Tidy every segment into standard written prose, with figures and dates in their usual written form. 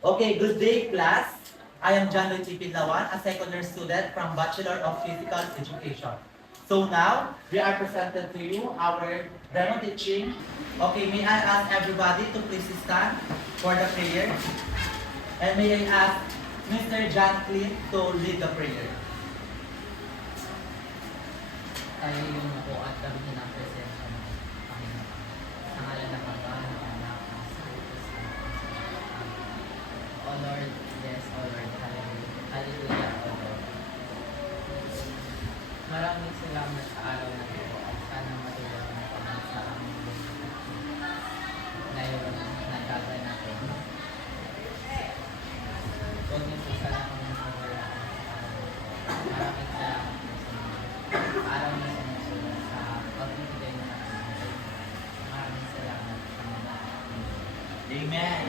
Okay, good day class. I am John Luis Pinlawan, a second year student from Bachelor of Physical Education. So now, we are presented to you our demo teaching. Okay, may I ask everybody to please stand for the prayer? And may I ask Mr. John Clint to lead the prayer? Tayo yung po at gamitin ang presensya ng Panginoon. Sa ngalan ng Ama, ng Anak, ng Espiritu Santo. Amen. O Lord, yes, O Lord, hallelujah. Hallelujah, O Lord. Maraming salamat sa araw na ito at sana matulungan mo kami sa aming buhay. Ngayon, nagkaganapin. Huwag niyo po sana kami mawalaan sa araw. Maraming salamat po sa mga araw na sumusunod sa pagbibigay ng ating. Maraming salamat sa mga Amen.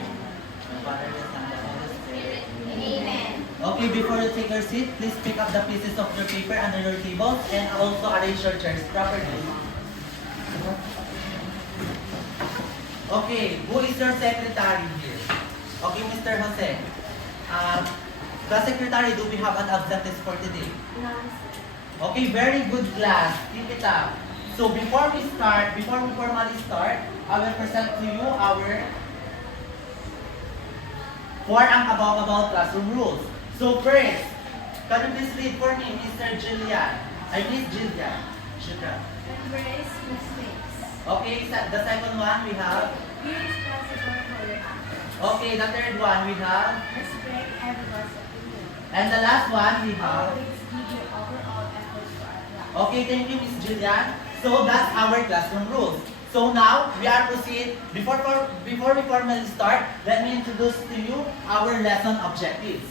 The Father, the Son, the Holy Spirit. Amen. Okay, before you take your seat, please pick up the pieces of your paper under your table and also arrange your chairs properly. Okay, who is your secretary here? Okay, Mr. Jose. The secretary, do we have an absentee for today? Okay, very good class. Keep it up. So before we formally start, I will present to you our for ang about classroom rules. So first, can you please read for me, Mr. Jillian? Miss Jillian. Shukran. Embrace mistakes. Okay, the second one we have. Be responsible for your actions. Okay, the third one we have. Respect everyone's opinion. And the last one we have. Always give your overall efforts for our class. Okay, thank you, Miss Jillian. So that's our classroom rules. So now we are proceed. Before we formally start, let me introduce to you our lesson objectives.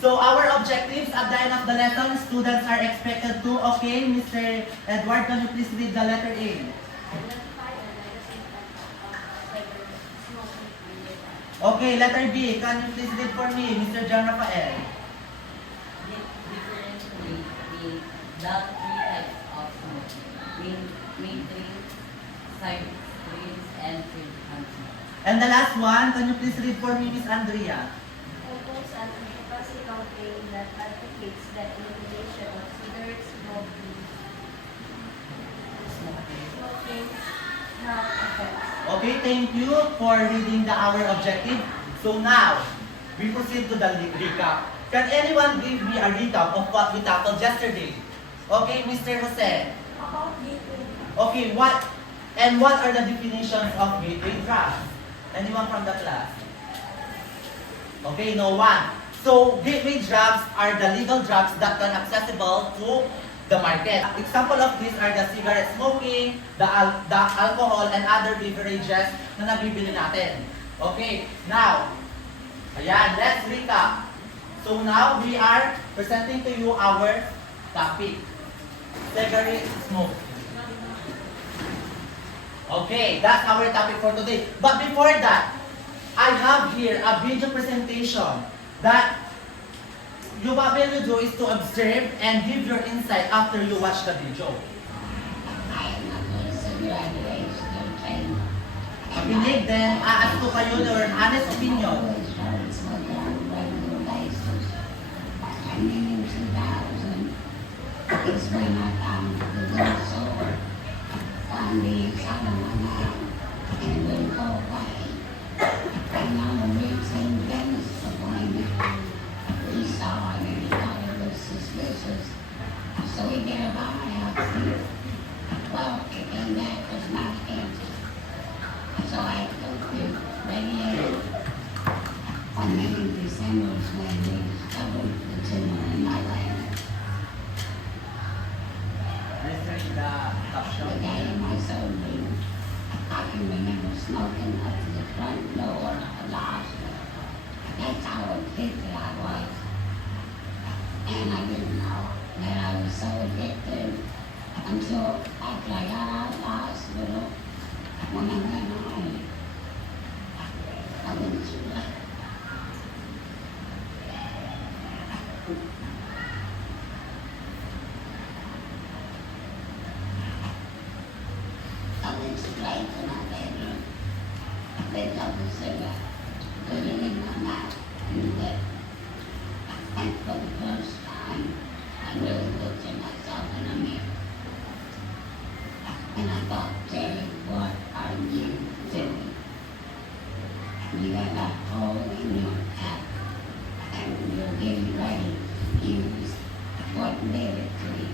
So our objectives at the end of the lesson, students are expected to, okay, Mr. Edward, can you please read the letter A? Okay, letter B, can you please read for me, Mr. John Rafael? Differentially, the three types of smoke: mainstream, side streams, and field hunting. And the last one, can you please read for me, Miss Andrea? Oppose an advocacy campaign that advocates the elimination of cigarette smoking health effects. Okay, thank you for reading our objective. So now, we proceed to the recap. Can anyone give me a recap of what we tackled yesterday? Okay, Mr. Jose. About gateway. Okay, what are the definitions of gateway drugs? Anyone from the class? Okay, no one. So, gateway drugs are the legal drugs that are accessible to the market. Example of these are the cigarette smoking, the alcohol, and other beverages na nabibili natin. Okay, now, ayan, let's recap. So now, we are presenting to you our topic. Cigarette smoke. Okay, that's our topic for today. But before that, I have here a video presentation that what will you do is to observe and give your insight after you watch the video. Makinig, then ask ko kayo your honest opinion. It's when I found the little sword on the inside of my mouth and it wouldn't go away. And on the routine business appointment, we saw it and we thought it was suspicious. So we did a biopsy. Well, it came back was not cancer. So I had to go through radiation. And then in December was when they discovered the tumor in my leg. Let's read the The caption. day of my surgery, I can remember smoking up to the front door of the hospital. That's how addicted I was. And I didn't know that I was so addicted until after I got out of the hospital, when I went home. I went to into my bedroom. I picked up a cigarette, put it in my mouth, and lit. And for the first time, I really looked at myself in the mirror. And I thought, Terry, what are you doing? You got a hole in your head, and you're getting ready to use what made it to you.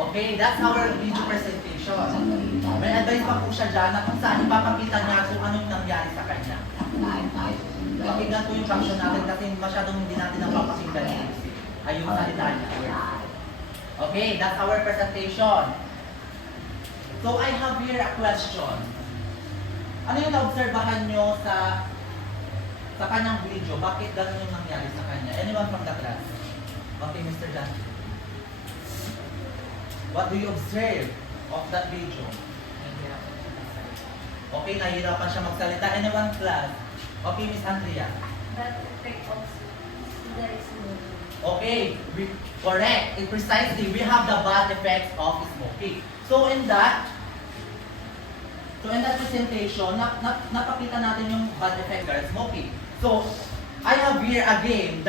Okay, that's our video presentation. Somebody does May advice pa po siya dyan na kung saan ipapakita niya kung anong nangyari sa kanya. my advice is Pakinggan po yung caption natin kasi masyadong hindi natin napapakinggan yung music. Ay yung salita niya. Okay, that's our presentation. So I have here a question. Ano yung naobserbahan nyo sa kanyang video? Bakit ganun yung nangyari sa kanya? Anyone from the class? Okay, Mr. John. What do you observe of that video? Nahihirapan siya magsalita. Okay, nahihirapan siya magsalita. Anyone class? Okay, Miss Andrea. That effect of cigarette smoking. Okay, correct. Precisely, we have the bad effects of smoking. So in that presentation, napakita natin yung bad effects of smoking. So, I have here again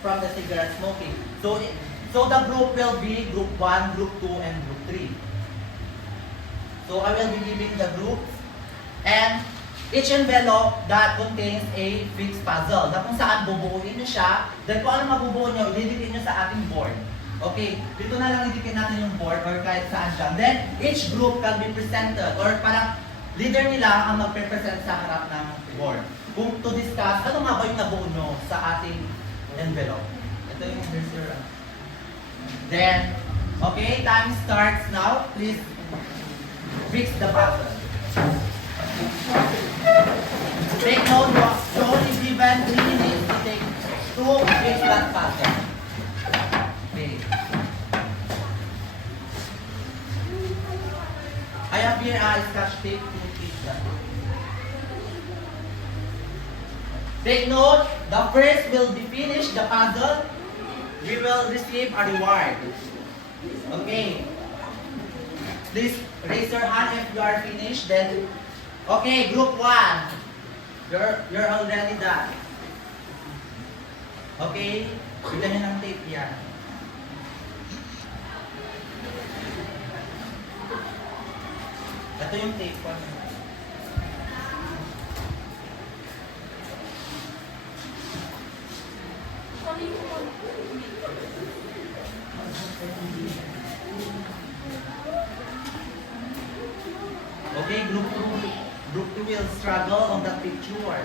from the cigarette smoking. So the group will be group 1, group 2, and group 3. So I will be giving the groups and each envelope that contains a fixed puzzle na kung saan bubuuin nyo siya. Then kung ano mabubuo nyo, ididikit nyo sa ating board. Okay, dito na lang idikit natin yung board or kahit saan dyan. Then each group can be presented or parang leader nila ang magpe-present sa harap ng board. Kung to discuss, ano nga ba yung nabuo nyo sa ating envelope? Ito yung here's your Then, okay, time starts now. Please fix the puzzle. Take note, you're only given 3 minutes to fix that puzzle. Okay. I have here a scotch tape to fix that. Take note, the first will be finished the puzzle. We will receive a reward. Okay. Please raise your hand if you are finished. Then, okay, group 1. You're already done. Okay. Bigyan niyo ng tape yan. Ito yung tape ko. Okay, group 2 will struggle on that picture.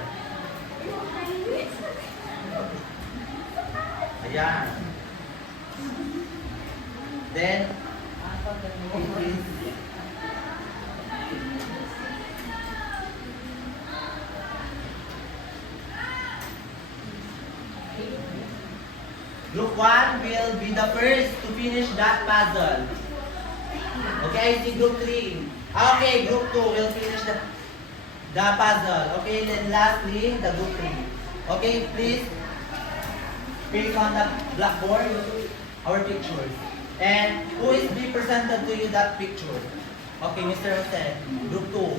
Ayan. Then, it is Group 1 will be the first to finish that puzzle. Okay, I see group 3. Okay, group 2 will finish the puzzle. Okay, then lastly, the group 3. Okay, please paste on the blackboard our pictures. And who is be presented to you that picture? Okay, Mr. Jose, group 2.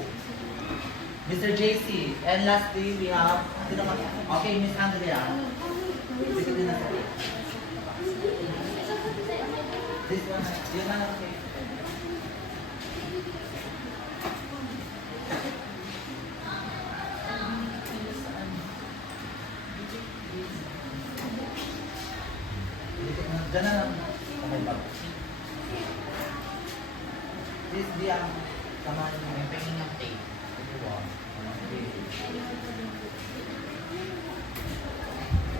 Mr. JC, and lastly we have, okay, Miss Andrea. This one, yun na lang, okay. Diyan na lang. Okay ba? Please be ang samahan mo. May pahing ng tape.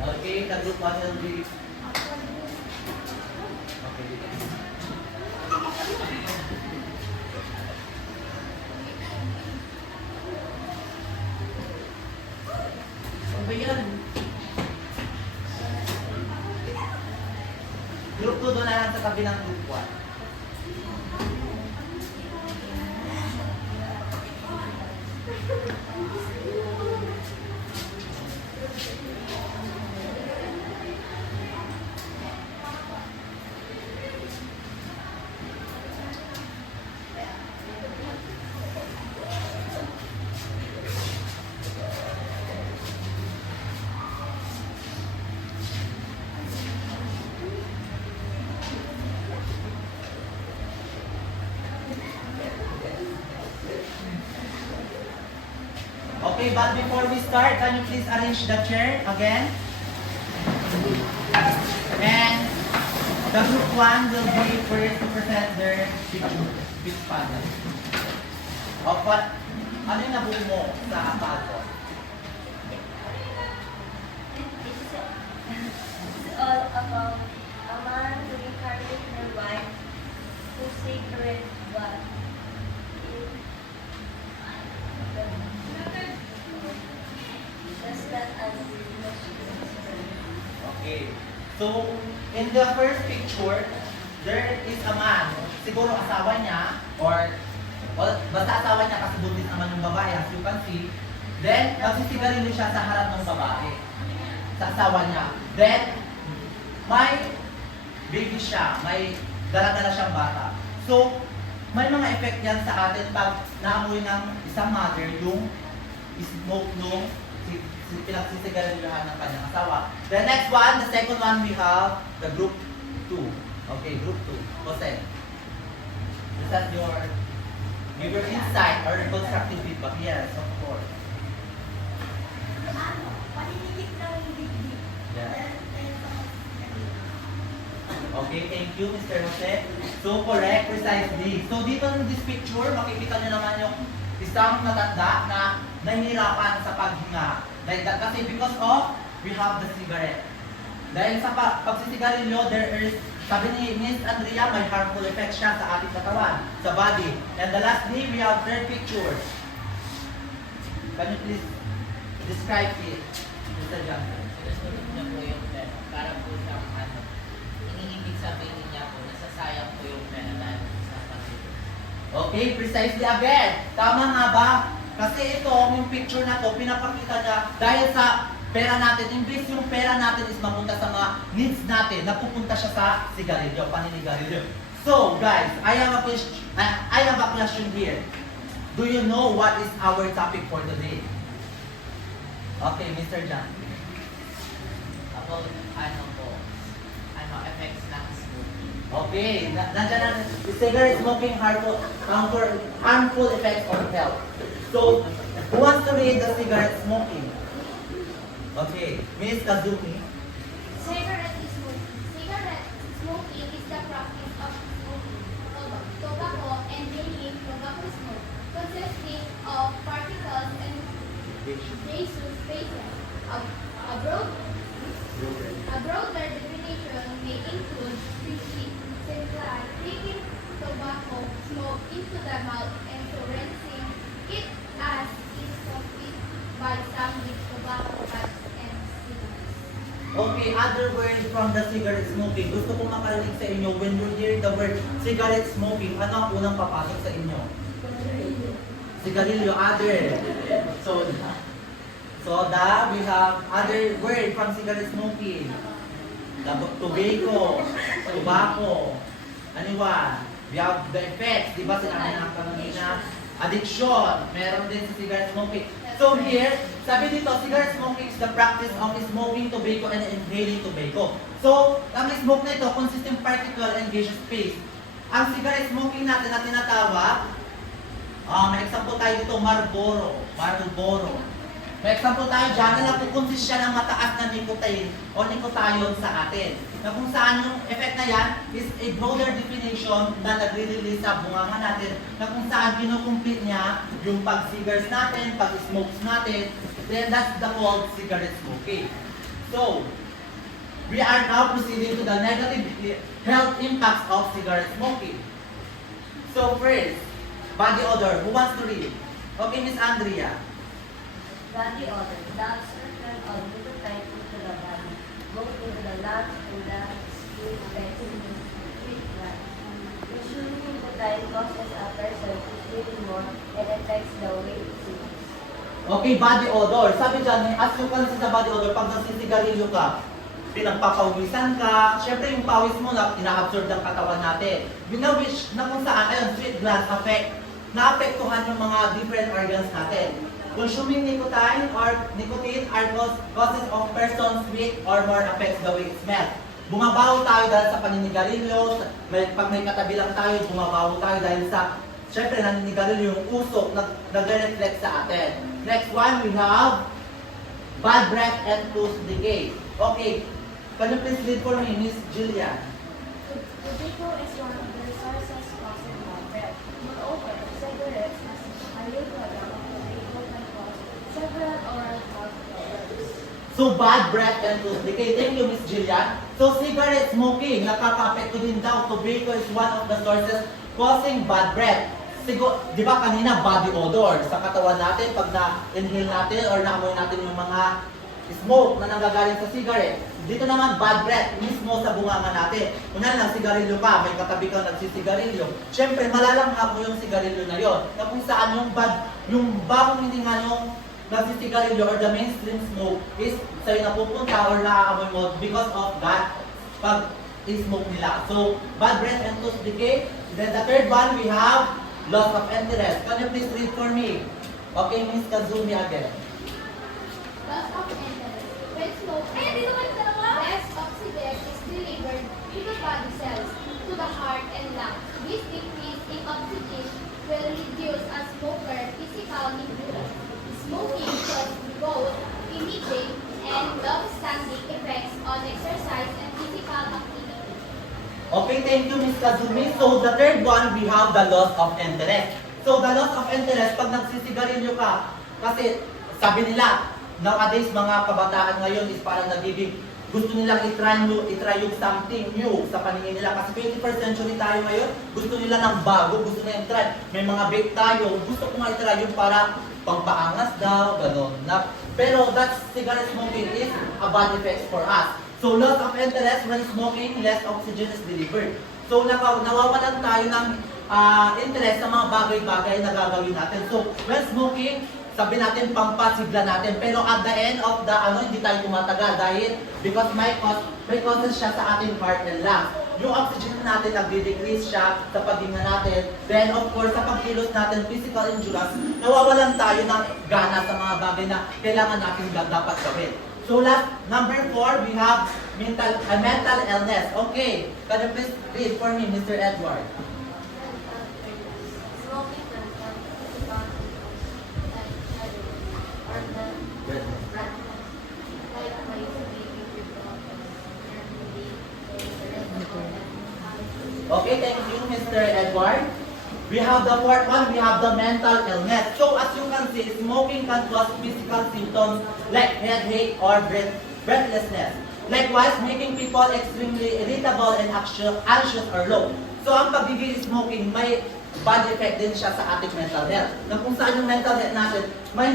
Okay, the group 1 will be... Okay. Ano ba yan? Group 2 doon na lang sa tabi ng group 1. Okay, but before we start, can you please arrange the chair again? And the group 1 will be first to present their big panel. Of what? Ano yung nabuo mo sa pato? It's all about a man who incarnated her wife, who sacred what just that as Okay. So, in the first picture, there is a man. Siguro asawa niya, or well, basta asawa niya kasi buntis naman yung babae, as you can see. Then, nagsisigarilyo siya sa harap ng babae. Sa asawa niya. Then, may baby siya. May dala-dala siyang bata. So, may mga effect yan sa atin pag naamoy ng isang mother yung smoke nung pinagsisigarilyohan ng kanyang asawa. The next one, the second one, we have the group 2. Okay, group 2. Jose, is that your insight or constructive feedback? Yes, of course. Yeah. Okay, thank you, Mr. Jose. So, correct, precisely. So, dito in this picture, makikita nyo naman yung isang matanda na nahihirapan sa paghinga. Like that, kasi because of, we have the cigarette. Dahil sa pagsisigarilyo, there is, sabi ni Miss Andrea, may harmful effect siya sa ating katawan, sa body. And the lastly, we have third picture. Can you please describe it, Mr. Johnson? Sinusunod niya po yung pera. Para po siyang ano. Iniibig sabihin niya po, nasasayang po yung pera dahil sa pagsigarilyo. Okay, precisely again. Tama nga ba? Kasi ito, yung picture na to, pinapakita niya dahil sa pera natin, imbis yung pera natin is mapunta sa mga needs natin, napupunta siya sa sigarilyo, paninigarilyo. So, guys, I have a question here. Do you know what is our topic for today? Okay, Mr. John. About ano po, effects ng smoking. Okay, nandiyan na, cigarette smoking harmful effects on health. So, who wants to read the cigarette smoking? Okay, Miss Kazumi. Cigarette smoking is the practice of smoking tobacco and inhaling tobacco smoke, consisting of particles and gaseous phases. A broader definition may include simply taking tobacco smoke into the mouth and to rinsing it as is complete by some with tobacco cups and cigarettes. Okay, other words from the cigarette smoking. Gusto kong makarinig sa inyo, when you hear the word cigarette smoking, ano ang unang papasok sa inyo? Sigarilyo, other. Soda, we have other word from cigarette smoking. Tobacco. Ano ba? We have the effects, di ba sinabi na kanina? Addiction, meron din sa cigarette smoking. So here, sabi dito, cigarette smoking is the practice of smoking tobacco and inhaling tobacco. So, ang smoke na ito consists in particle and gaseous phase. Ang cigarette smoking natin na tinatawag, may example tayo dito, Marlboro. May example tayo dyan na nagkukonsist siya ng mataas na nicotine o nicotine sa atin. Na kung saan yung effect na yan is a broader definition na nagre-release sa bunganga natin na kung saan kinukomplete niya yung pag-cigars natin, pag-smokes natin, then that's the called cigarette smoking. So, we are now proceeding to the negative health impacts of cigarette smoking. So first, body odor. Who wants to read? Okay, Miss Andrea. body odor, the absorption of nicotine into the body, both into the lungs and the skin affecting breathing glands. Usually, nicotine causes a person to feel more and affects the way it feels. Okay, body odor. Sabi dyan, as you can see sa body odor, pag nagsisigarilyo ka, pinagpapawisan ka, syempre yung pawis mo na ina-absorb ng katawan natin. You know which, na kung saan, ayun, sweat glands naapektuhan yung mga different organs natin. Consuming nicotine are causes of persons weak or more affects the way it smells. Bumabaho tayo dahil sa paninigarilyo, pag may katabi lang tayo, bumabaho tayo dahil sa syempre naninigarilyo yung usok na nagre-reflect sa atin. Next one, we have bad breath and tooth decay. Okay, can you please read for me, Miss Jillian? Tobacco is one of the sources causing bad breath. Moreover, cigarettes as a real product of tobacco can cause several oral health problems. So, bad breath and tooth decay. Thank you, Miss Jillian. So, cigarette smoking, nakaka-apekto din daw. Tobacco is one of the sources causing bad breath. Di ba kanina, body odor sa katawan natin, pag na-inhale natin or naamoy natin yung mga smoke na nanggagaling sa cigarette. Dito naman, bad breath, mismo sa bunganga natin. Una lang, sigarilyo ka, may katabi kang nagsisigarilyo. Siyempre, malalanghap mo yung sigarilyo na yon. Na kung saan yung bagong hindi nga nung nagsisigarilyo or the mainstream smoke is sa'yo napupunta or naaamoy mo because of that pag-smoke nila. So, bad breath and tooth decay. Then the third one, we have loss of interest. Can you please read for me? Okay, Miss Kazumi again. Loss of interest. When smoking, less oxygen is delivered to the body cells, to the heart and lungs. This decrease in oxygen will reduce a smoker physical endurance. Smoking causes both immediate and long-standing effects on exercise and physical activity. Okay, thank you, Ms. Kazumi. So, the third one, we have the loss of interest. So, the loss of interest, pag nagsisigarilyo ka, kasi sabi nila, nowadays, mga kabataan ngayon is parang nagiging, gusto nilang itry yung something new sa paningin nila. Kasi 21st century tayo ngayon, gusto nila ng bago, gusto nila i-try. May mga vape tayo, gusto ko nga i-try yung para pangpaangas daw, gano'n. Pero that cigarette smoking is a bad effect for us. So, loss of interest when smoking, less oxygen is delivered. So, nawawalan tayo ng interest sa mga bagay-bagay na gagawin natin. So, when smoking, sabi natin pampasigla natin. Pero at the end of the hindi tayo tumatagal dahil because may causes siya sa ating heart and lungs. Yung oxygen natin nagde-decrease siya sa paghinga natin. Then of course, sa pagkilos natin, physical endurance, nawawalan tayo ng gana sa mga bagay na kailangan natin dapat gawin. So last, number 4, we have mental illness. Okay, can you please read for me, Mr. Edward? Smoking can cause physical symptoms like headache or breathless, like ways making people Okay, thank you, Mr. Edward. We have the fourth one, we have the mental illness. So as you can see, smoking can cause physical symptoms like headache or breathlessness. Likewise, making people extremely irritable and anxious or low. So ang pagiging smoking, may bad effect din siya sa ating mental health. Na kung saan yung mental health natin, may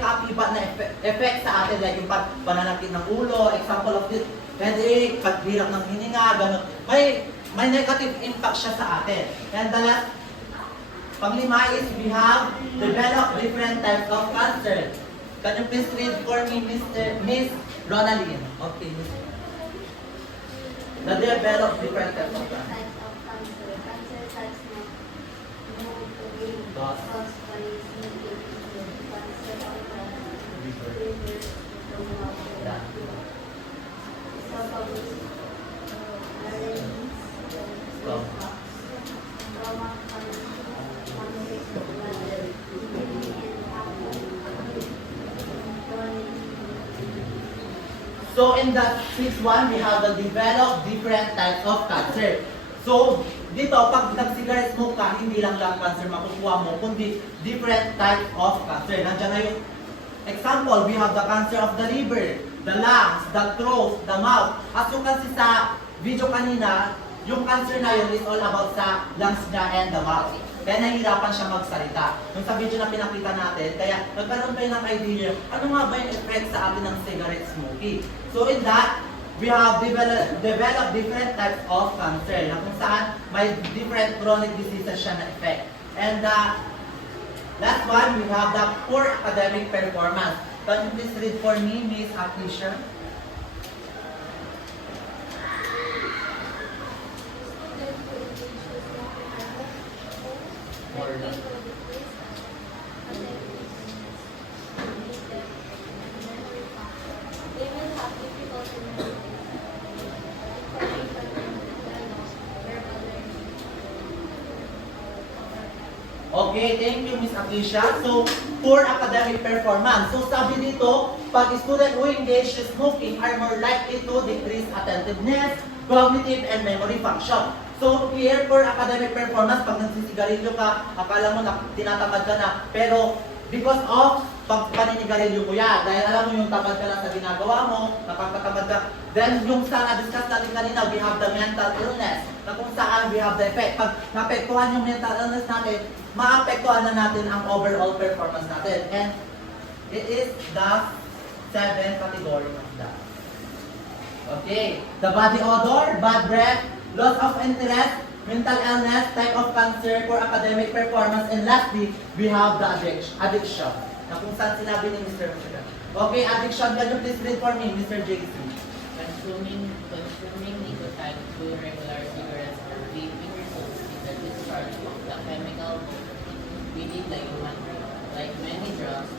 kakibat na effect sa atin, like yung pananakit ng ulo, example of this, headache, paghirap ng hininga, gano'n. May negative impact siya sa atin. And the last, panglima is we have developed different types of cancer. Can you please read for me, Miss Ronaline? Okay, Miss. The developed different types of cancer. types of cancer. Cancer types na known to be Got- caused by smoking include cancer of the liver, stomach, Yeah. esophagus, larynx, Stomach. stomach, pancreas, bladder, kidney, and chronic. So in the sixth one, we have the developed different types of cancer. So dito, pag nag-cigarette smoke ka, hindi lang cancer makukuha mo, kundi different types of cancer. Nandiyan na yung example, we have the cancer of the liver, the lungs, the throat, the mouth. As you can see sa video kanina, yung cancer na yun is all about sa lungs niya and the mouth. Kaya nahihirapan siya magsalita. Yung sa video na pinakita natin, kaya nagkaroon tayo ng idea, ano nga ba yung effect sa atin ng cigarette smoking? So in that, we have developed different types of cancer na kung saan may different chronic diseases siya na effect. And last one, we have the poor academic performance. Can you please read for me, Miss Atisha? They will have difficulty learning, information, verbal learning, Okay, thank you, Miss Akisha. So, poor academic performance. So, sabi dito, pag student who engage in smoking are more likely to decrease attentiveness, cognitive, and memory function. So, here, poor academic performance, pag nagsisigarilyo ka, akala mo na tinatamad ka na. Pero, because of pag paninigarilyo ko yan, dahil alam mo yung tamad ka lang sa ginagawa mo, nakakatamad ka. Then, yung sa na-discuss natin kanina, we have the mental illness, na kung saan we have the effect. Pag naapektuhan yung mental illness natin, maapektuhan na natin ang overall performance natin. And it is the 7th category of that. Okay, the body odor, bad breath, loss of interest, mental illness, type of cancer, poor academic performance, and lastly, we have the addiction. Na kung saan sinabi ni Mr. Mr. Okay, addiction, can you please read for me, Mr. JC? Consuming nicotine through regular cigarettes or vaping results in the discharge of the chemical within the human brain. Like many drugs,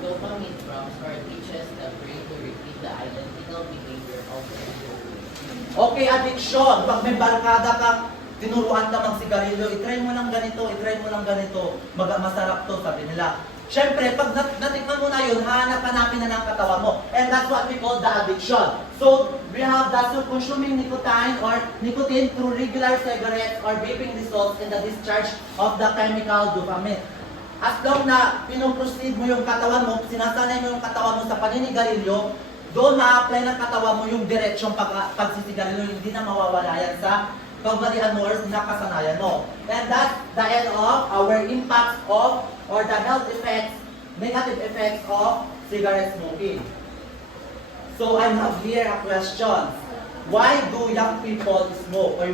dopamine drops or teaches the brain to repeat the identical behavior over and over. Okay, addiction. Pag may barkada ka, tinuruan ka magsigarilyo, itry mo lang ganito, masarap to, sabi nila. Siyempre, pag natikman mo na yun, hanap-hanapin na ng katawan mo. And that's what we call the addiction. So, we have the consuming nicotine or nicotine through regular cigarettes or vaping results in the discharge of the chemical dopamine. As long na pinoproceed mo yung katawan mo, sinasanay mo yung katawan mo sa paninigarilyo, doon ma-apply ng katawan mo yung diretsyong pagsisigarilyo, hindi na mawawala yan sa kaugalian mo or nakasanayan mo. And that's the end of our impacts of or the health effects, negative effects of cigarette smoking. So I have here a question. Why do young people smoke? Or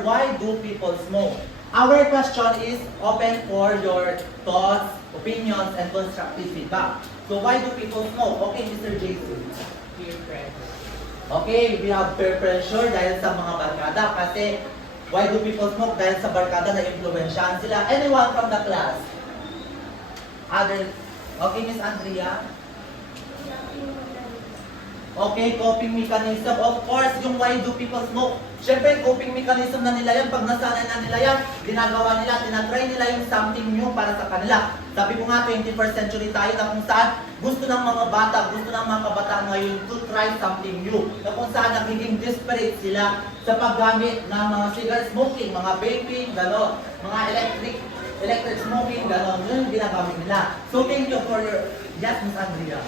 why do people smoke? Our question is open for your thoughts, opinions, and constructive feedback. So why do people smoke? Okay, Mr. Jason. Peer pressure. Okay, we have peer pressure dahil sa mga barkada. Kasi why do people smoke? Dahil sa barkada na influensyahan sila. Anyone from the class? Other? Okay, Miss Andrea? Okay, coping mechanism. Of course, yung why do people smoke. Siyempre, coping mechanism na nila yan. Pag nasanay na nila yan, ginagawa nila, tinatry nila yung something new para sa kanila. Sabi ko nga, 21st century tayo na kung saan gusto ng mga bata, gusto ng mga kabataan ngayon to try something new. Na kung saan nagiging desperate sila sa paggamit ng mga cigarette smoking, mga vaping, gano'n, mga electric smoking, gano'n, yun yung ginagamit nila. So, thank you for your, yes, Miss Andrea.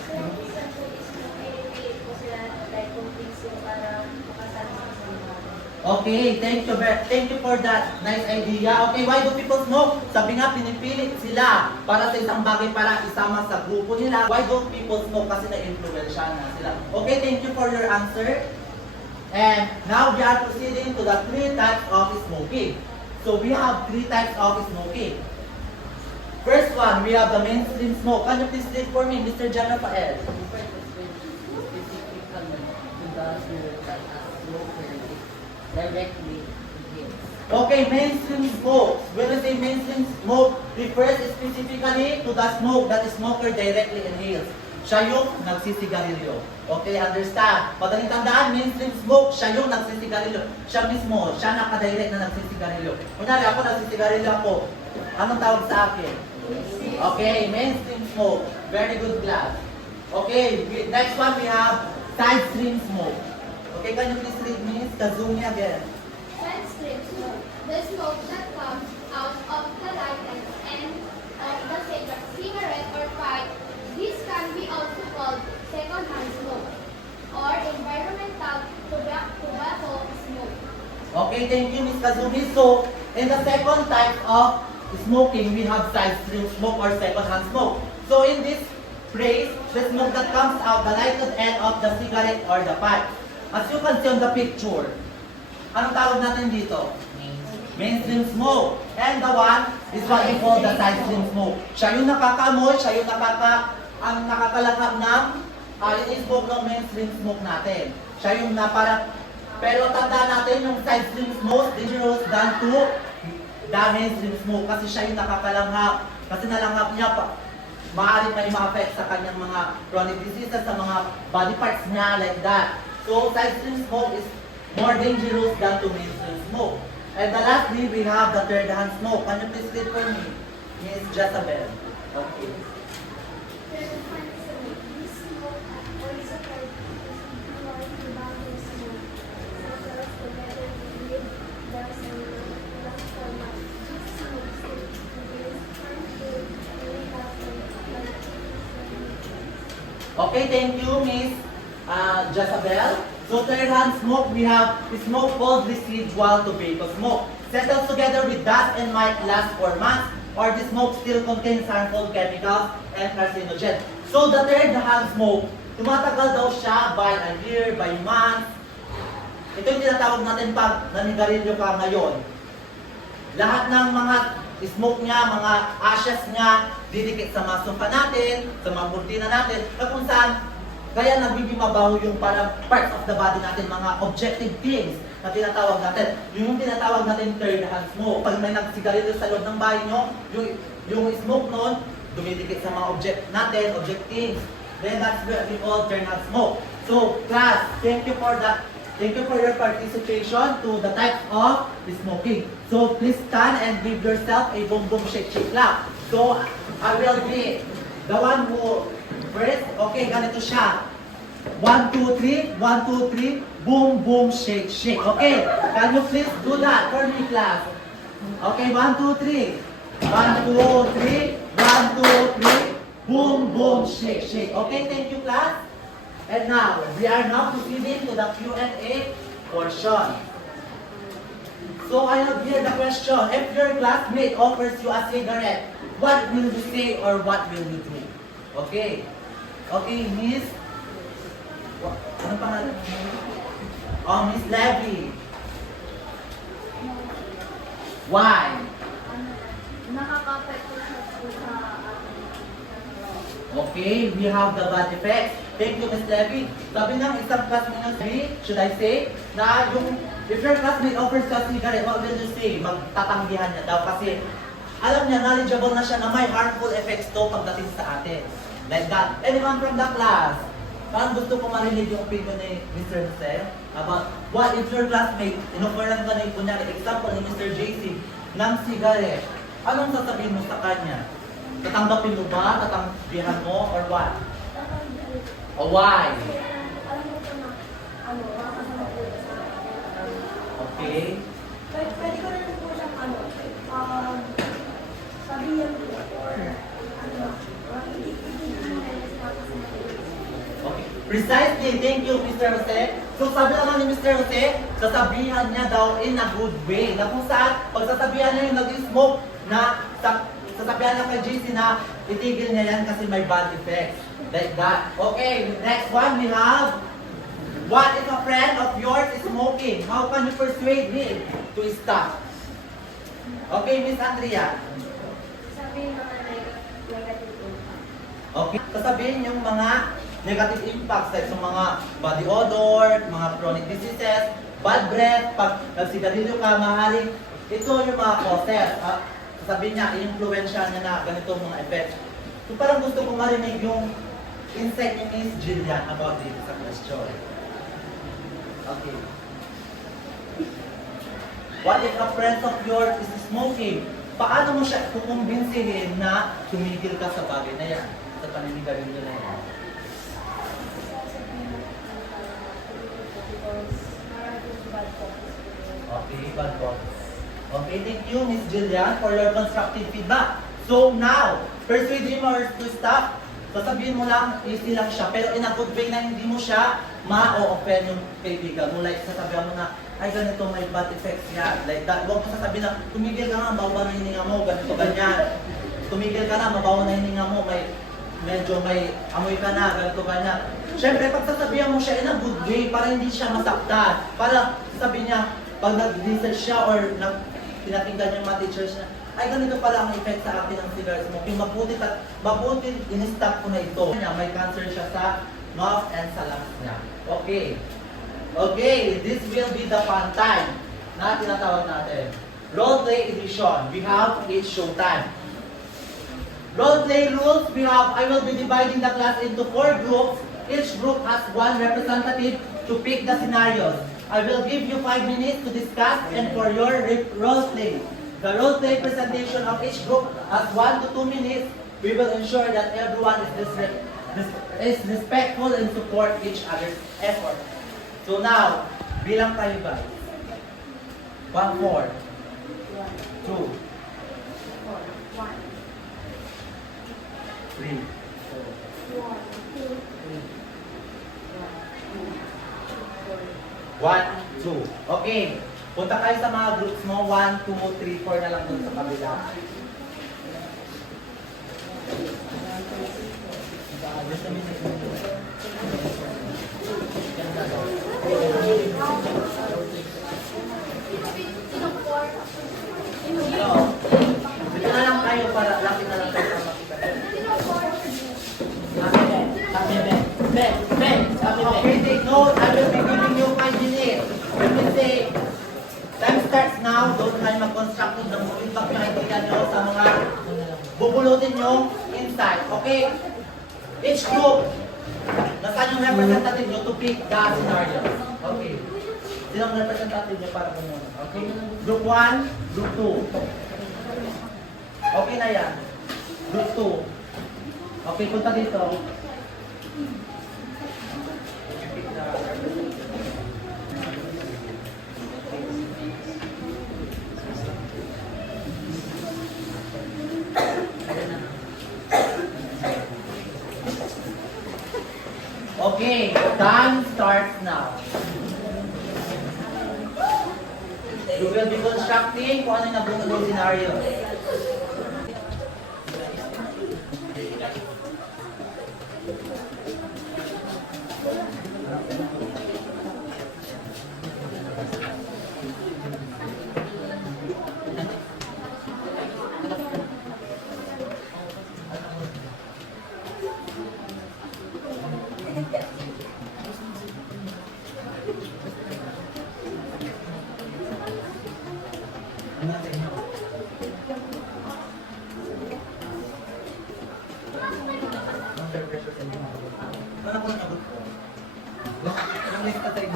Okay, thank you for that nice idea. Okay, why do people smoke? Sabi nga, pinipilit sila para sa isang bagay para isama sa grupo nila. Why do people smoke? Kasi na-influensya na sila. Okay, thank you for your answer. And now we are proceeding to the 3 types of smoking. So we have 3 types of smoking. First one, we have the mainstream smoke. Can you please read for me, Mr. Jenna Pael? Specifically to the smoke that a smoker directly inhales. Okay, mainstream smoke. When we say mainstream smoke, refers specifically to the smoke that the smoker directly inhales. Siya yung nagsisigarilyo. Okay, understand? Madaling tandaan, mainstream smoke, siya yung nagsisigarilyo. Siya mismo, siya nakadirect na nagsisigarilyo. Kunyari ako, nagsisigarilyo ako. Anong tawag sa akin? Okay, mainstream smoke. Very good class. Okay, next one we have side stream smoke. Okay, can you please read me? Kazumi again. Side stream smoke, the smoke that comes out of the lighted end of the cigarette or pipe. This can be also called second-hand smoke or environmental tobacco smoke. Okay, thank you, Ms. Kazumi. So, in the second type of smoking, we have side stream smoke or second-hand smoke. So, in this phrase, the smoke that comes out the lighted end of the cigarette or the pipe. As you can see on the picture, anong tawag natin dito? Mainstream smoke. And the one is what we call the side stream smoke. Siya yung nakakaamoy, siya yung nakakalakap ng in-smoke ng mainstream smoke natin. Siya yung pero tandaan natin yung side stream smoke dangerous than to the mainstream smoke kasi siya yung nakakalanghap. Kasi nalanghap niya pa. Maaaring may ma-affect sa kanyang mga chronic diseases, sa mga body parts niya like that. So, side stream smoke is more dangerous than to mainstream smoke. And the lastly, we have the third hand smoke. Can you please read for me? Miss Jezabel. Okay. Okay, thank you, Miss Jezabel. So third hand smoke, we have smoke called residual tobacco smoke. Settles together with dust and might last for months, or the smoke still contains harmful chemicals and carcinogen. So the third hand smoke, tumatagal daw siya by a year, by months. Ito yung tinatawag natin pag nanigarilyo ka ngayon. Lahat ng mga smoke niya, mga ashes niya, didikit sa mga sofa natin, sa mga kurtina natin, na kung saan, kaya nagiging mabaho yung parang parts of the body natin, mga objective things na tinatawag natin. Yung tinatawag natin third hand smoke. Pag may nagsigarilyo sa loob ng bahay nyo, yung smoke nun, dumidikit sa mga object natin, objectives. Then that's what we call third hand smoke. So, class, thank you for that. Thank you for your participation to the types of smoking. So please stand and give yourself a boom boom shake shake clap. So I will be the one who first. Okay, ganito siya. 1, 2, 3, 1, 2, 3, boom boom shake shake. Okay, can you please do that for me, class? Okay, 1, 2, 3. 1, 2, 3. 1, 2, 3. Boom boom shake shake. Okay, thank you, class. And now, we are now proceeding to the Q&A portion. So I have here the question, if your classmate offers you a cigarette, what will you say or what will you do? Okay. Okay, Miss? Ano pangalan? Oh, Miss Levy. Why? Nakaka-apekto siya sa Okay, we have the bad effects. Thank you, Ms. Levy. Sabi ng isang classmate ng Levy, should I say, na yung, if your classmate offers you a cigarette, what will you say? Magtatanggihan niya daw kasi alam niya, knowledgeable na siya na may harmful effects to pagdating sa atin. Like that. Anyone from the class? Parang gusto ko marinig yung opinion ni Mr. Jose about what if your classmate, inofferan ka na yung kunyari, example ni Mr. JC, ng cigarette. Anong sasabihin mo sa kanya? Tatanggapin mo ba? Tatanggihan mo? Or what? O why? alam mo po na, makakasama po sa Okay. Pwede ko rin po siyang sabihin po or hindi mo na sinakasama po. Okay. Precisely. Thank you, Mr. Jose. So sabi naman ni Mr. Jose, sasabihan niya daw in a good way. Na kung saan, pag sasabihan niya yung nag-smoke na sasabihan lang kay JC na itigil niya yan kasi may bad effects. Like that. Okay, next one we have, what if a friend of yours is smoking? How can you persuade him to stop? Okay, Miss Andrea. Sabihin mga negative impact. Okay, sasabihin yung mga negative impacts like sa mga body odor, mga chronic diseases, bad breath, pag nagsigarilyo ka, maaaring ito yung mga causes. Sasabihin niya, i-influensya niya na ganitong mga effects. So parang gusto ko marinig yung insight ni Miss Jillian about this sa question. Okay. What if a friend of yours is smoking? Paano mo siya kukumbinsihin na tumigil ka sa bagay na yan? Sa paninigarilyo na yan? Okay, bad thoughts. Okay, thank you, Miss Jillian, for your constructive feedback. So now, persuade him or to stop. Sasabihin mo lang, easy lang siya, pero in a good way na hindi mo siya ma-o-offend yung kaibigan mo. Like, sasabihan mo na, ay ganito, may bad effects yan. Like that. Huwag mo sasabihin na, tumigil ka nga, mabawa na hininga mo, ganito, ganyan. Tumigil ka na, mabawa na hininga mo, medyo may amoy ka na, ganito, ganyan. Siyempre, pag sasabihan mo siya in a good way, para hindi siya masaktan. Para sabihin niya, pag nag-research siya or tinatingnan yung mga teachers niya, ay ganito pala ang effect sa akin ng cigarette smoking. Mabuti in-stop ko na ito. May cancer siya sa mouth and sa lungs niya. Okay. Okay, this will be the fun time na tinatawag natin. Role play edition. We have each show time. Role play rules, we have, I will be dividing the class into 4 groups. Each group has 1 representative to pick the scenarios. I will give you 5 minutes to discuss and for your role play. the role play presentation of each group as 1 to 2 minutes. We will ensure that everyone is respectful and support each other's effort. So now, bilang tayo guys. 1, 4, 2, 3, 1, 2. Okay. Punta kayo sa mga groups mo. 1, 2, 3, 4 na lang dun sa kabila. Just a minute. Hello. Dito na lang tayo para lapit na lang tayo para makita. Okay, take note. I will be giving you 5 minutes. You can say, time starts now. Doon tayo mag-construct ng impact yung idea nyo sa mga bubulutin yung insight. Okay? Each group, nasaan yung representative nyo to pick the scenario? Okay. Sinong representative nyo para pumunta? Okay? Group 1, Group 2. Okay na yan. Group 2. Okay, punta dito. Okay, time starts now. You will be constructing kung ano yung nabuo scenario. Ano sa inyo? Anong peer pressure sa inyo? Ano po nagot ko? Anong list ka sa inyo?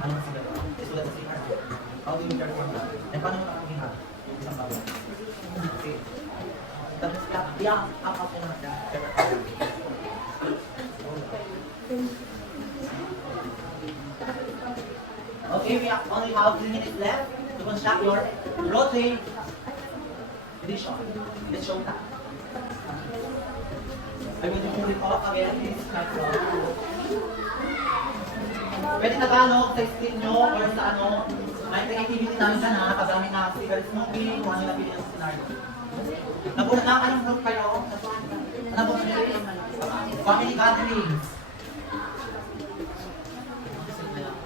Ano ang sila? Sulat sa CR. How do you perform that? Eh, paano mo nakakihat? Isang bawat. Okay. Tapos, up ko na. Okay, we only have 3 minutes left to construct your rotate edition. Let's show that. I will do it off again. Please start from. Pwede Tagalog sa screen nyo or sa ano, may activity namin ka na, kagamit na cigarette smoking, kung ano yung napili ng scenario. Nabuhat na anong group kayo? Nabuhat na rin? Family gatherings.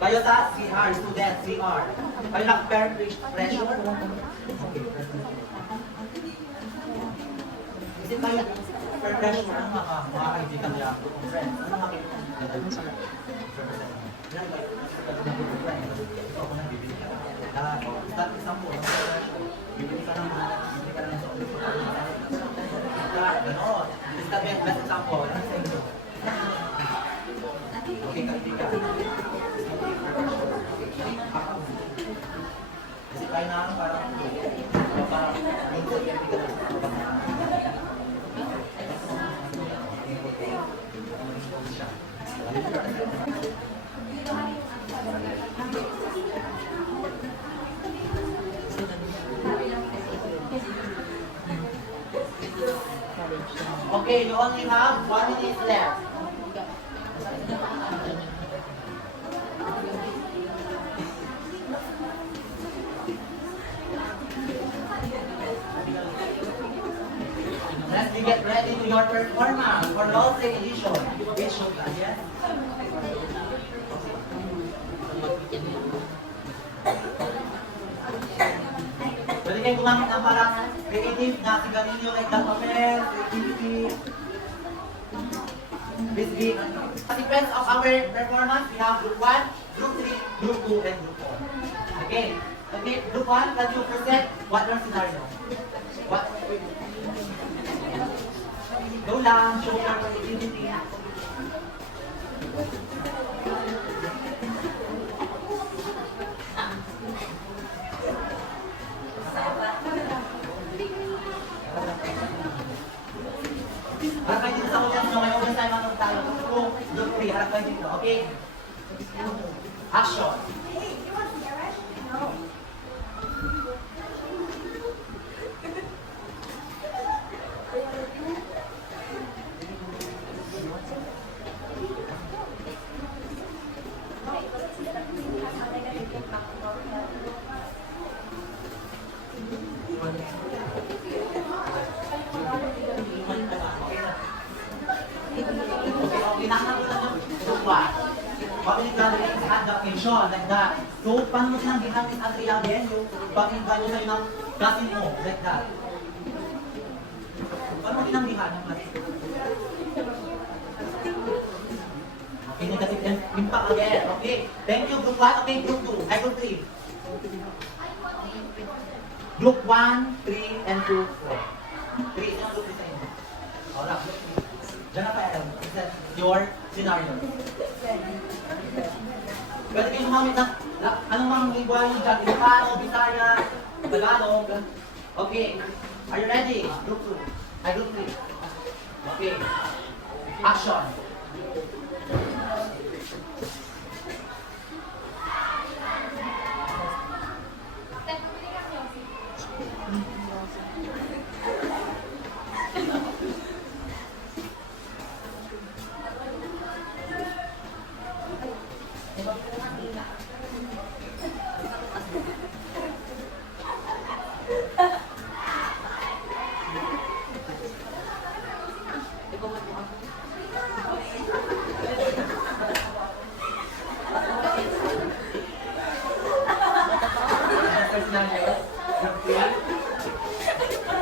Kayo sa CR, student, CR. Kayo na-peer pressure. Okay. Kasi kayo, peer pressure, ano mga kaibigan lang, friends, ano mga kaibigan? Start example, bibili ka ng gano'n. This is the best example. Ano sa inyo? Okay, kaibigan. Kasi kaya na parang okay, you only have 1 minute left. Let's get ready to your performance for Lotte Edition. Which show ka, yes? Pwede kayo gumamit ng parang creative na sigarilyo like the papel, creativity. This week, as sequence of our performance, we have group 1, group 3, group 2, and group 4. Okay. Okay, group 1, can you present what your scenario? What? Go lang, show your creativity. Harap kayo dito sa audience nyo. May audience tayo matong tayo. Group 3, harap kayo dito. Okay? Action! Public gatherings at the occasion, like that. So, paano mo sinanggihan is Andrea din, yung pag-invite sa'yo ng cousin mo, like that. Paano mo sinanggihan ng cousin? Okay, negative impact again. Okay, thank you, group 1. Okay, group 2. Ay, group 3. Group 1, 3, and 2, 4. 3 is yung group 3 sa inyo. Alright, group 3. Diyan na pa, Adam. Is that your scenario? Pwede kayo gumamit ng anong mga lingwahe dyan? Ilocano, Bisaya, Tagalog. Okay. Are you ready? Group 2. Ay, group 3. Okay. Action.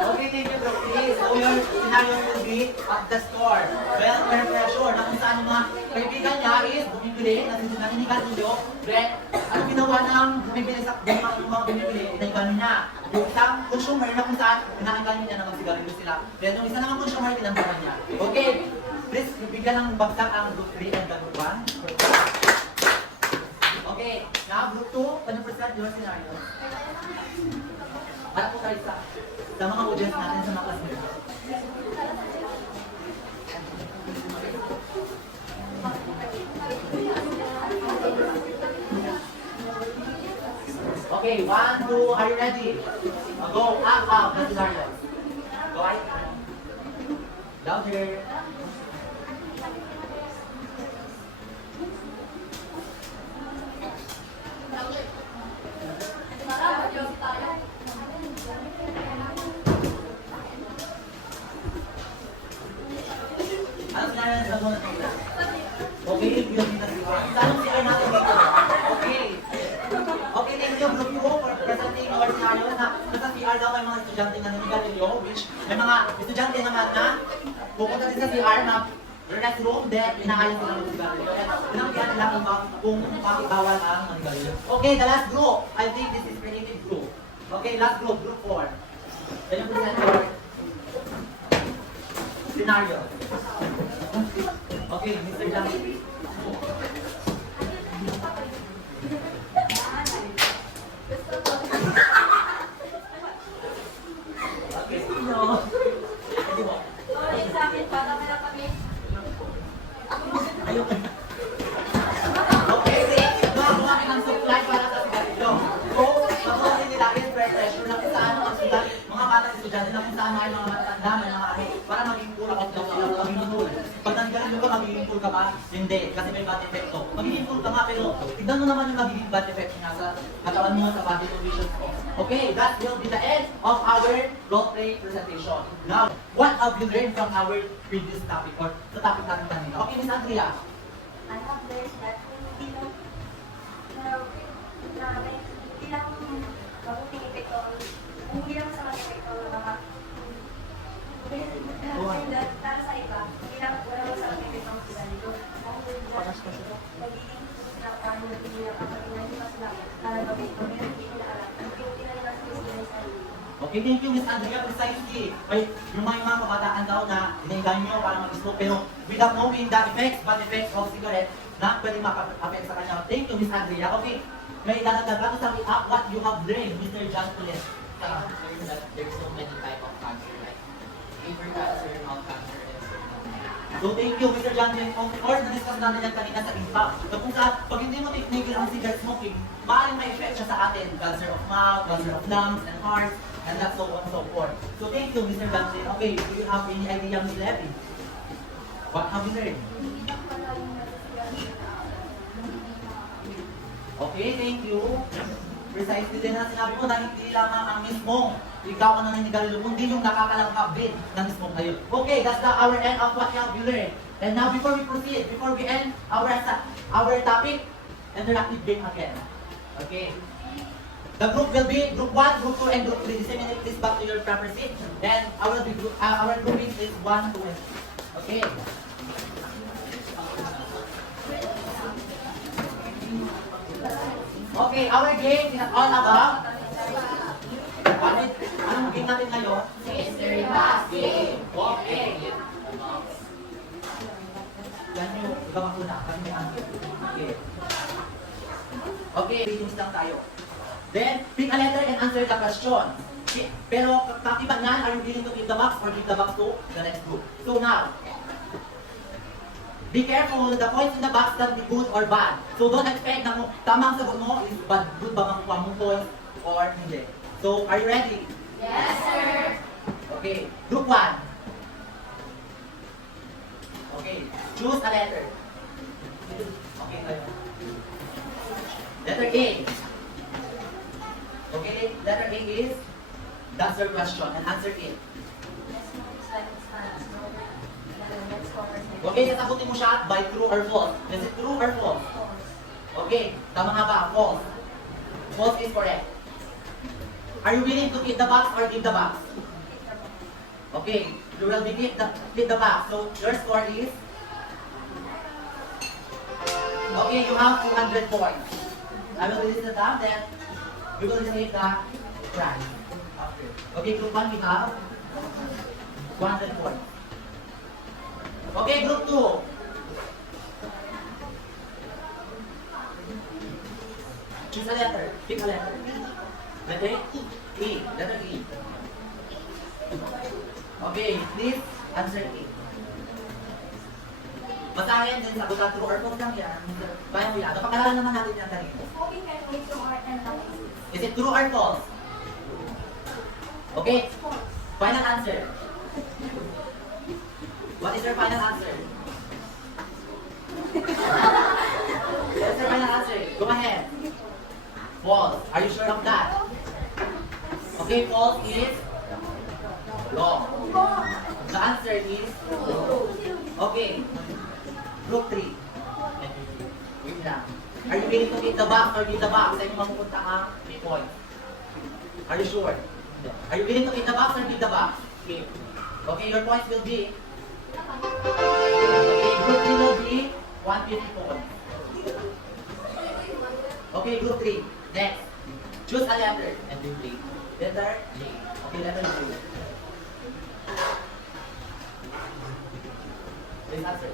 Okay, thank you, Group 3. So, your scenario will be at the store. Well, peer pressure na kung saan ang mga kaibigan niya is bumibili, naninigan niyo, then, ano ginawa ng bumibili sa mga bumibili, inaigano niya. Yung isang consumer na kung saan, inaanggan niya na magsigarilyo sila. Then, yung isa naman consumer, pinambukan niya. Okay, please, bigyan ng bagsak ang Group 3 and Group 1. Okay, now Group 2, can you present your scenario? Para po tayo sa mga audience natin, sa mga classmates. Okay, 1, 2, are you ready? Go, up, the scenario. Go, down here. Ano sinabi sa mga nila? Okay, yung na si Juan. Tanong si Juan natin dito. Okay. Okay, thank you, Group 2, for presenting our scenario na nasa CR daw may mga estudyante na nanigalilyo, which may mga estudyante naman na pupunta din sa CR na rest room, then inaayos sila ng nanigalilyo. At pinanggihan nila kung bakit bawal ang nanigalilyo. Okay, the last group. I think this is creative group. Okay, last group, Group 4. Can you present your scenario? Okay, Mr. Jang. Okay, no. Sa akin, para meron kami. Ayun. Okay, magawa kami ng supply para sa sigarilyo. So, magawa nila is peer pressure na kung saan mga estudyante, mga batang estudyante na kung saan may mga matatanda, may mga ano, para maging cool ako sila, maging cool. Pag nanggarilyo ka, magiging cool ka ba? Hindi, kasi may bad effect to. Magiging cool ka nga, pero tignan mo naman yung magiging bad effect nga sa katawan mo, sa body conditions mo. Okay, that will be the end of our role play presentation. Now, what have you learned from our previous topic or sa topic natin kanina? Okay, Miss Andrea. I have learned that hindi lang mabuting epekto hindi lang sa mga epekto ng mga and that para sa iba, hindi lang wala sa mga epekto ng sila. Nagiging sila paano nagiging nakapaginahin pa sila para gawin ko. Pero hindi nila alam. Ang pinili nila sa business ay Okay, thank you, Miss Andrea, precisely. May mga kabataan daw na hinihingan nyo para mag-smoke, pero without knowing the bad effects of cigarette, na pwede maka-affect sa kanya. Thank you, Miss Andrea. Okay, may dadagdag ka to sa up what you have learned, Mr. John Pulis. I have learned that there's so many type of cancer, like liver cancer, mouth cancer, and so on. So thank you, Mr. John Pulis. Or na-discuss natin yan kanina sa impact. So kung pag hindi mo tinigil ang cigarette smoking, maaaring may effect siya sa atin. Cancer of mouth, cancer of lungs and heart, and that's so on and so forth. So thank you, Mr. John Pulis. Okay, do you have any idea, Ms. Levy? What have you learned? Hindi na pala yung nagsigarilyo na Okay, thank you. Precisely din na sinabi ko na hindi lamang ang mismong ikaw ang naninigarilyo, kundi yung nakakalangkabit ng mismong kayo. Okay, that's the our end of what you learned. And now before we proceed, before we end our topic, interactive game again. Okay. The group will be group 1, group 2, and group 3. Disseminate this back to your proper seat. Then our grouping is 1, 2, and 3. Okay. Okay, our game is all about anong game natin ngayon? Mystery box game. Okay. Yan yung ikaw ang una. Kami ang okay. Okay, readings lang tayo. Then, pick a letter and answer the question. Pero kakiban yan, are you willing to give the box or give the box to the next group? So now, be careful, the points in the box can be good or bad. So don't expect na tama ang sagot mo is bad, good ba makuha mong points or hindi. So, are you ready? Yes, sir. Okay, group 1. Okay, choose a letter. Okay, tayo. Letter A. Okay, letter A is, that's your question and answer it. let's move this like it's not. Let's cover it. Okay, sasagutin mo siya by true or false. Is it true or false? Okay, tama nga ba? False. False is correct. Are you willing to hit the box or give the box? Okay, you will be hit the box. So your score is? Okay, you have 200 points. I will release the tab, then we will receive the prize. Okay, group 1 we have 200 points. Okay, group 2. Choose a letter. Pick a letter. Letter E. Letter E. Okay, please answer E. Basahin din sagutan true or false lang yan. Kaya mo yan. Napakalalan naman natin yan kanina. Smoking can lead to heart and disease. Is it true or false? Okay, final answer. What is your final answer? What's your final answer? Go ahead. False. Are you sure of that? Okay, false is wrong. The answer is okay. Group 3. Wait lang. Are you willing to hit the box or hit the box? Saan yung mapupunta ang 3 points? Are you sure? Are you willing to hit the box or hit the box? Okay. Okay, your points will be okay, group 3 will be 150 points. Okay, group 3. Next. Choose a letter. And then play. Letter J. Okay, letter J. Please answer.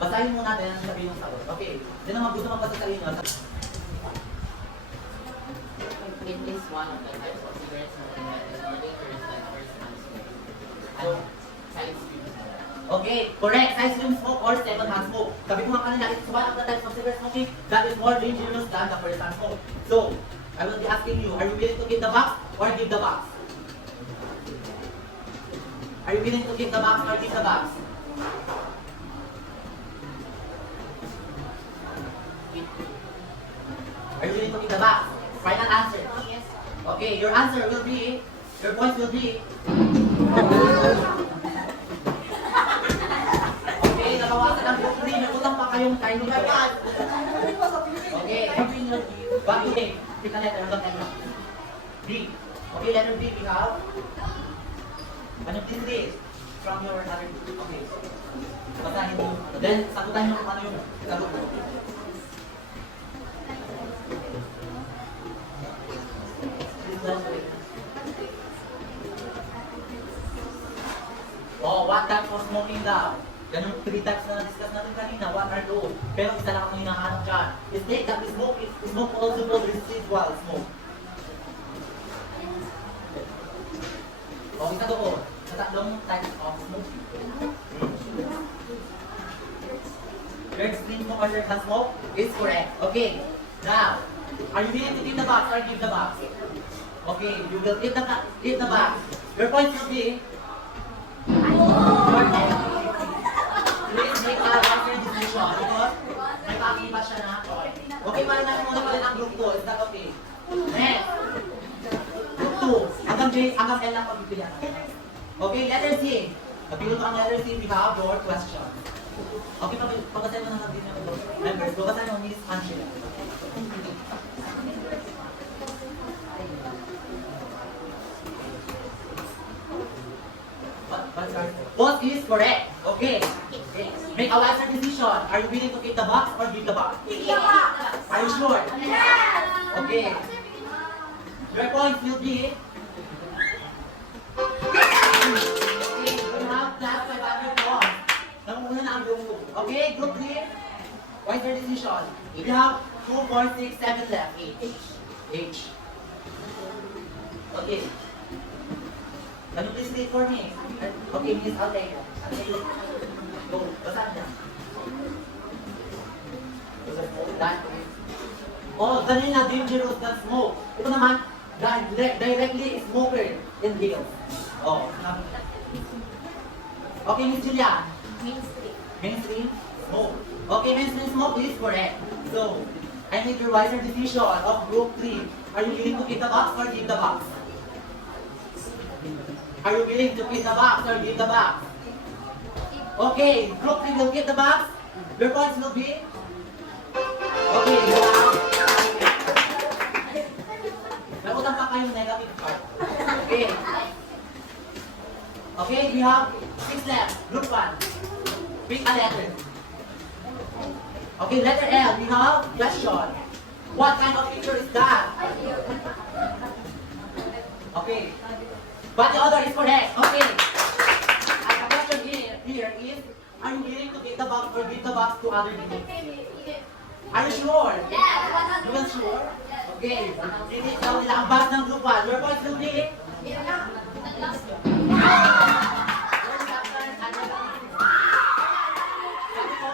Basahin muna natin ang sabihin ng sagot. Okay. Hindi naman gusto magbasa sa inyo. It is one of the types of cigarette smoking that is more dangerous than first-hand smoke. So, Science views. okay, correct. Side stream smoke or second-hand smoke. Sabi ko nga kanina, it's one of the types of cigarette smoking that is more dangerous than the first-hand smoke. So, I will be asking you, are you willing to give the box or give the box? Are you willing to give the box or give the box? Are you willing to give the box? Final answer. Yes, sir. Okay, your answer will be, your points will be, okay, nabawasan ang group 3, may utang pa kayong time nito. Okay, back to A. Pick a letter, hanggang time na. B. Okay, letter B, pick out. Ano, please read from your other, okay. Basahin mo. Then, sagutan nyo kung ano yung sagot mo. Oh, what type of smoking daw? Yan yung 3 types na na-discuss natin kanina. What are those? Pero isa lang ang hinahanap dyan. Is they that smoke also called residual smoke. O, isa doon. Sa tatlong types of smoking. Your extreme smoke or your can smoke is correct. Okay. Now, are you willing to give the box or give the box? Okay, you will give the box. Your points will be please make a answer decision because may pakiba siya na. Okay, para namin muna pa rin ang group 2. Is that okay? Next. Group 2. Hanggang L lang pagpipilian. Okay, letter C. Napilo ko ang letter C. We have your question. Okay, pagkasayin mo na lang din yung members. Pagkasayin mo, Miss Angela. Both is correct. Okay. Make a wiser decision. Are you willing to keep the box or give the box? Are you sure? Okay. Your points will be. Okay, we have plus 500 points. Namumuna na ang group 2. Okay, group 3. Wiser decision. We have 2, 4, 6, 7 left. H. Okay. Can you please read for me? Okay, Miss Altea. Go, basahin niya. Oh, kanina dangerous na smoke. Ito naman, directly smoker in here. Oh. Okay, Miss Julia. Mainstream smoke. Okay, mainstream smoke is correct. So, I need your wiser decision of group 3. Are you willing to keep the box or give the box? Are you willing to keep the box or give the box? Okay, group 3 will give the box. Your points will be? Okay, wow. Nakutan pa kayo negative part. Okay. Okay, we have 6 left. Group 1. Pick a letter. Okay, letter L. We have question. What kind of picture is that? Okay. But the other is correct. Okay. And the question here is, are you willing to give the box or give the box to other people? Are you sure? You are sure? Okay. Hindi daw nila ang box ng group 1. Your points will be?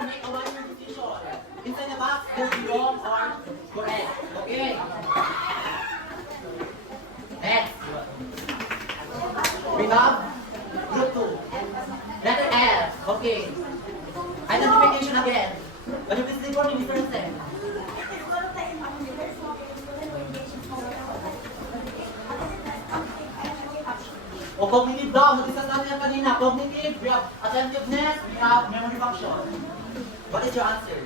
Make a wiser decision. Inside the box, will be wrong or correct. Okay. Next. We have group 2. Letter L. Okay. Identification again. Can you please read for me, Mr. Jose? O cognitive daw, nag-discuss natin yan kanina. Cognitive, we have attentiveness, we have memory function. What is your answer?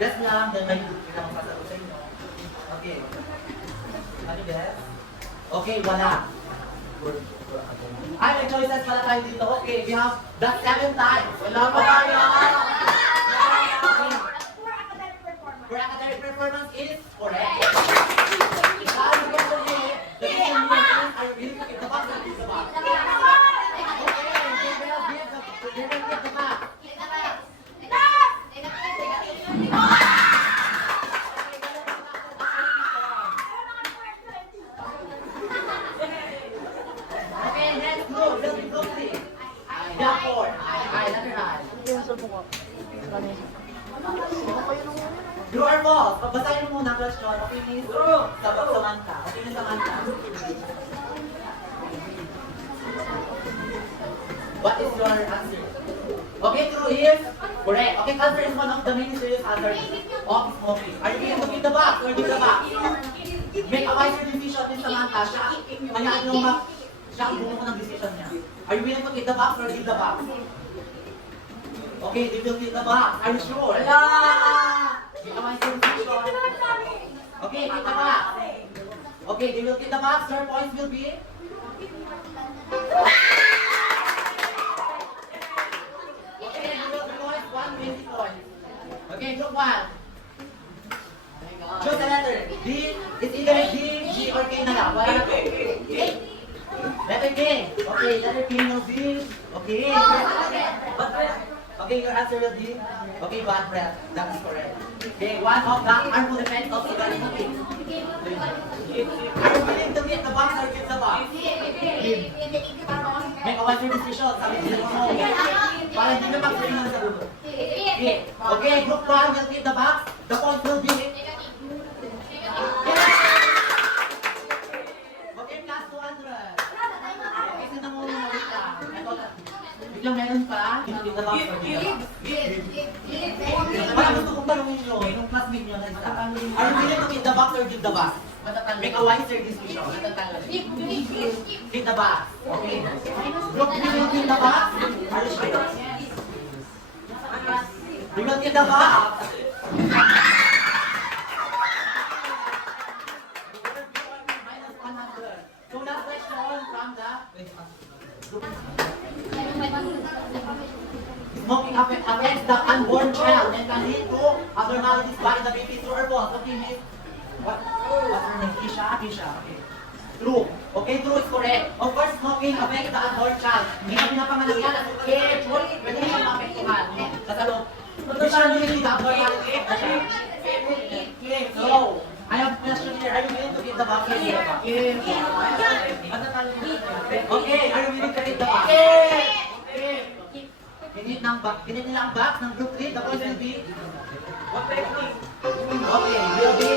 Guess lang, then may pinamang pasagot sa inyo. Okay. Ano guess? Okay, wala. Ay, may choices pala tayo dito. Okay, we have the 7 times. Wala pa tayo. For academic performance is correct. Now you can say, the reason are you willing to keep the box or give the box? Okay, they will give the box. Okay, next group. Let's be group 3. Group 4. Ay, letter I. True or false? Pagbasahin mo muna ang question. Okay, Miss? Samantha. Okay, Miss Samantha. What is your answer? Okay, true is correct. Okay, cancer is one of the many serious hazards of smoking. Are you willing to give the box or give the box? Make a wiser decision, Miss Samantha. Siya ang bumuko ng decision niya. Are you willing to give the box or give the box? Okay, they will give the box. Are you sure? Make a wiser decision. Okay, give the box. Okay, they will give the box. Your points will be? Okay, Okay, group 1. Choose the letter. D. It's either D, G, or K na lang. Wala na to. Letter K. Okay, letter K no D. Okay. Okay, your answer will be okay, bad breath. That is correct. Okay, one of the harmful effects of cigarette smoking. Are you willing to get the box or give the box? Give. Make a wiser decision. Sabi nila mo. Para hindi na magsalingan sa dulo. Okay, group 1 will give the box. The point will be okay, plus 200. Okay, sino mo muna wait lang. Biglang meron pa. Give the box or give the box. Parang gusto kong tanongin nyo, yung classmate nyo na isa. Are you willing to give the box or give the box? Make a wiser decision. Give the box. Okay. Group 3 will give the box. Are you sure? We will give the box. So last question from the smoking affects the unborn child and can lead to abnormalities by the baby through or false. Okay, miss? What's her name? Isha? Isha. Okay. True. Okay, true is correct. Of course, smoking affects the unborn child. Hindi na pinapanganak yan. Okay, true. Pwede na yung maapektuhan. Sa loob. Additionally, the abnormality. So, I have a question here. Are you willing to give the box? Okay, are you willing to give the box? Pinit nila ang box ng group 3. The point will be? Okay, will be?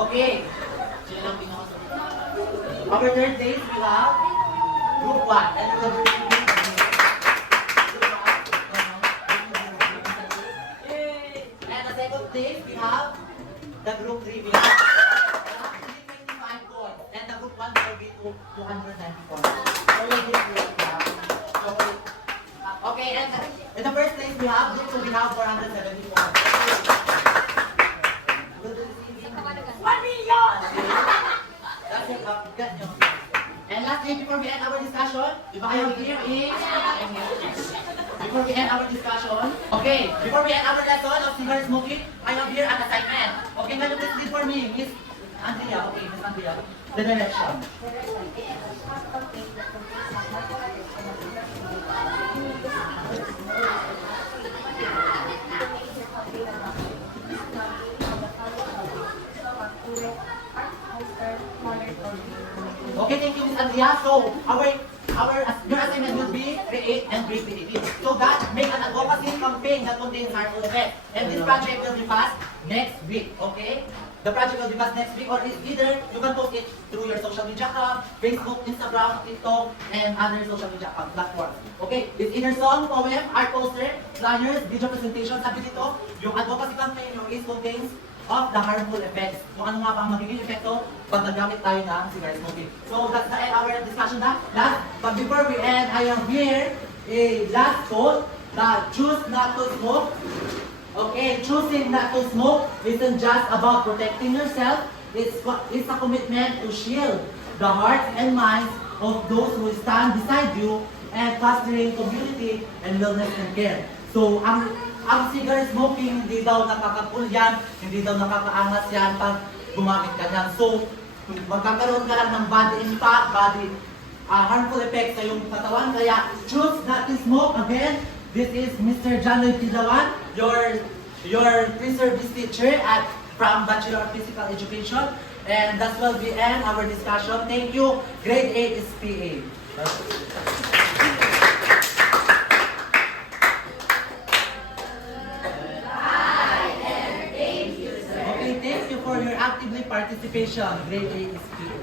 Okay. Our third days we have group 1 and group 2. And the second days we have the group 3 we have 325 points and the group 1 will be 294. Okay, and in the first place we have group 2 we have 474. 1 million! That's it, get nyo. And lastly, before we end our discussion, I am here is... Before we end our discussion, okay, before we end our lesson of cigarette smoking, I am here an assignment. Okay, can you please read for me, Miss Andrea? Okay, Miss Andrea, the direction. Okay, thank you, Miss Andrea. So, your assignment will be create and break PDP. So that, make an advocacy campaign that contains harmful effects. And this project will be passed next week, okay? The project will be passed next week, or it's either you can post it through your social media account, Facebook, Instagram, TikTok, and other social media platforms. Okay? It's either song, poem, art poster, flyers, video presentation. Sabi dito, yung advocacy campaign nyo is contains of the harmful effects. Kung ano nga pa ang magiging epekto pag nagamit tayo ng cigarette smoking. So that's the end of our discussion na. But before we end, I am here a last quote that choose not to smoke. Okay, choosing not to smoke isn't just about protecting yourself. It's a commitment to shield the hearts and minds of those who stand beside you and fostering community and wellness and care. So, ang cigarette smoking, hindi daw nakakapul yan, hindi daw nakakaangas yan pag gumamit ka yan. So, magkakaroon ka lang ng bad impact, harmful effects sa iyong katawan. Kaya, choose not to smoke. Again, this is Mr. John Lloyd Pilawan, your pre-service teacher from Bachelor of Physical Education. And that's where we end our discussion. Thank you, Grade 8 SPA. Okay, thank you for your actively participation, Grade 8 SPA.